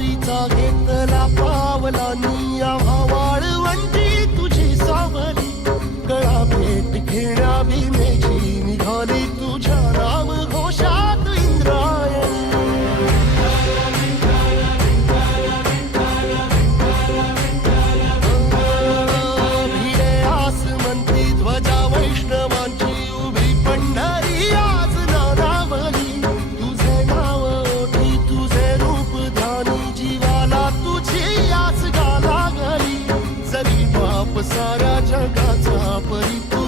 वारीचा घेतला पावलांनी आम्हा वाळवंटी तुझी सावली गळा भेट घेण्या भीमेची निघाली तुझ्या नाम घोषात इंद्रायणी भिडे आसमंती ध्वजा वैष्णवांची उभी पंढरी आज नानावली तुझे नाव ओठी तुझे रूप ध्यानी जीवाला तुझी आस गा लागली जरी बाप साऱ्या जगाचा परिपूर्ण